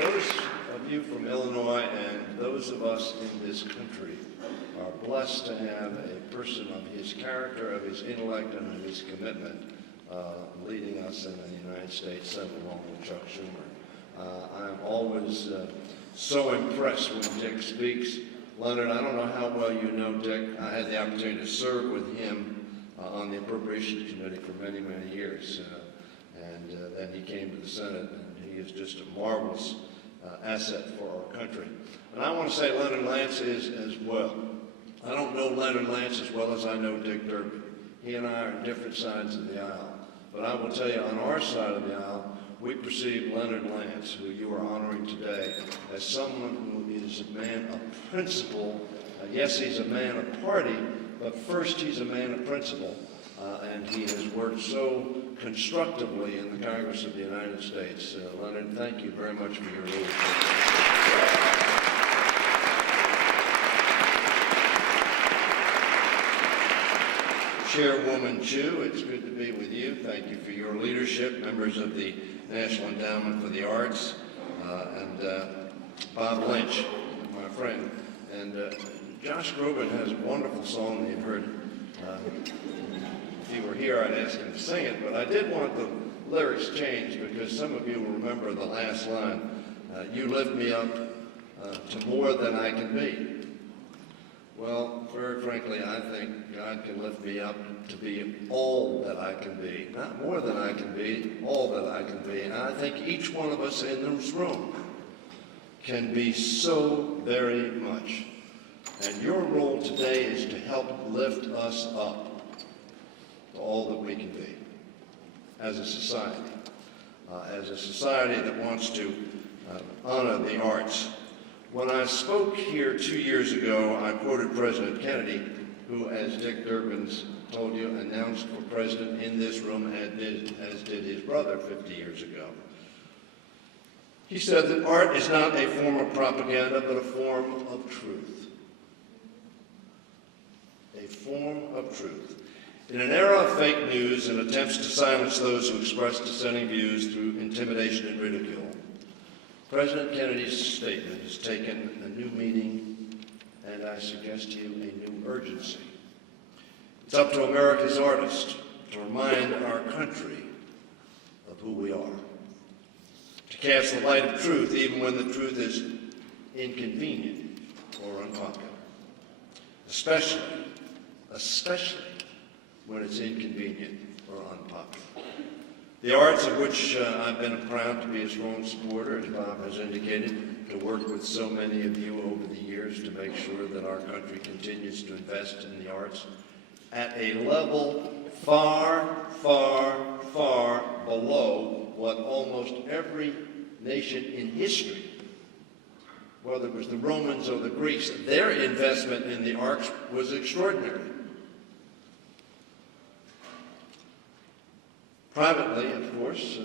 Those of you from Illinois and those of us in this country are blessed to have a person of his character, of his intellect, and of his commitment leading us in the United States, Senate, along with Chuck Schumer. I'm always so impressed when Dick speaks. Leonard, I don't know how well you know Dick. I had the opportunity to serve with him on the Appropriations Committee for many, many years. And then he came to the Senate, and he is just a marvelous asset for our country. And I want to say Leonard Lance is as well. I don't know Leonard Lance as well as I know Dick Durbin. He and I are on different sides of the aisle. But I will tell you, on our side of the aisle, we perceive Leonard Lance, who you are honoring today, as someone who is a man of principle. Yes, he's a man of party, but first he's a man of principle. And he has worked so constructively in the Congress of the United States. Leonard, thank you very much for your leadership. Chairwoman Chu, it's good to be with you. Thank you for your leadership. Members of the National Endowment for the Arts, and Bob Lynch, my friend. And Josh Groban has a wonderful song that you've heard. If he were here, I'd ask him to sing it, but I did want the lyrics changed because some of you will remember the last line, you lift me up to more than I can be. Well, very frankly, I think God can lift me up to be all that I can be. Not more than I can be, all that I can be. And I think each one of us in this room can be so very much. And your role today is to help lift us up to all that we can be as a society that wants to honor the arts. When I spoke here 2 years ago, I quoted President Kennedy, who, as Dick Durbin's told you, announced for president in this room, as did his brother 50 years ago. He said that art is not a form of propaganda, but a form of truth. A form of truth. In an era of fake news and attempts to silence those who express dissenting views through intimidation and ridicule, President Kennedy's statement has taken a new meaning, and I suggest to you a new urgency. It's up to America's artists to remind our country of who we are, to cast the light of truth even when the truth is inconvenient or unpopular, especially when it's inconvenient or unpopular. The arts, of which I've been proud to be a strong supporter, as Bob has indicated, to work with so many of you over the years to make sure that our country continues to invest in the arts at a level far, far, far below what almost every nation in history, whether it was the Romans or the Greeks, their investment in the arts was extraordinary. Privately, of course,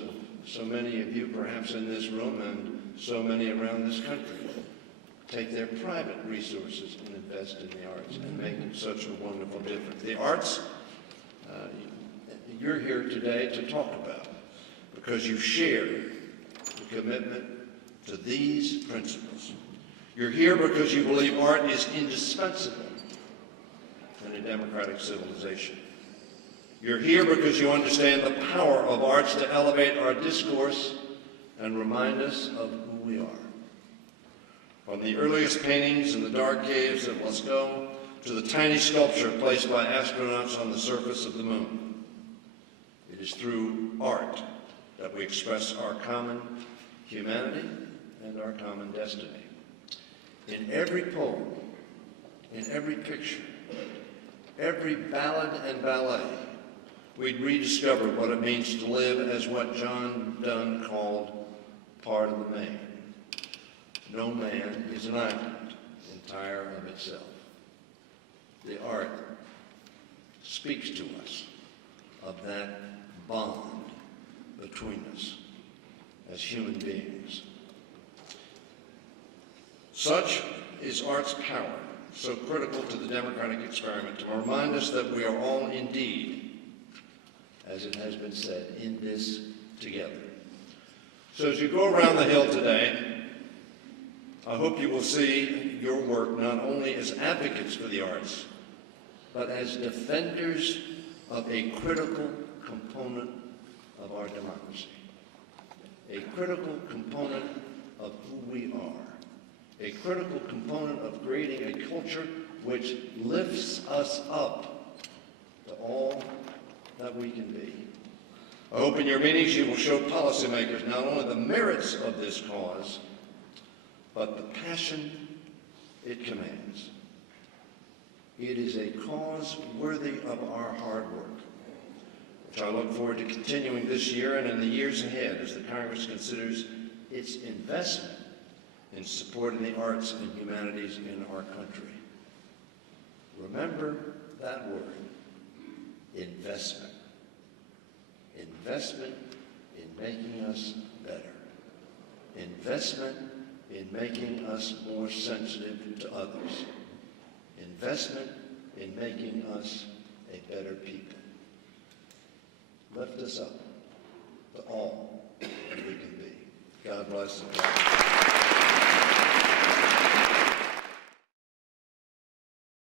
so many of you perhaps in this room and so many around this country take their private resources and invest in the arts and make such a wonderful difference. The arts, you're here today to talk about because you share the commitment to these principles. You're here because you believe art is indispensable in a democratic civilization. You're here because you understand the power of arts to elevate our discourse and remind us of who we are. From the earliest paintings in the dark caves of Lascaux to the tiny sculpture placed by astronauts on the surface of the moon, it is through art that we express our common humanity and our common destiny. In every poem, in every picture, every ballad and ballet, we'd rediscover what it means to live as what John Donne called part of the main. No man is an island, entire of itself. The art speaks to us of that bond between us as human beings. Such is art's power, so critical to the democratic experiment, to remind us that we are all indeed as it has been said, in this together. So as you go around the Hill today, I hope you will see your work not only as advocates for the arts, but as defenders of a critical component of our democracy, a critical component of who we are, a critical component of creating a culture which lifts us up to all that we can be. I hope in your meetings you will show policymakers not only the merits of this cause, but the passion it commands. It is a cause worthy of our hard work, which I look forward to continuing this year and in the years ahead as the Congress considers its investment in supporting the arts and humanities in our country. Remember that word, investment. Investment in making us better. Investment in making us more sensitive to others. Investment in making us a better people. Lift us up to all that we can be. God bless.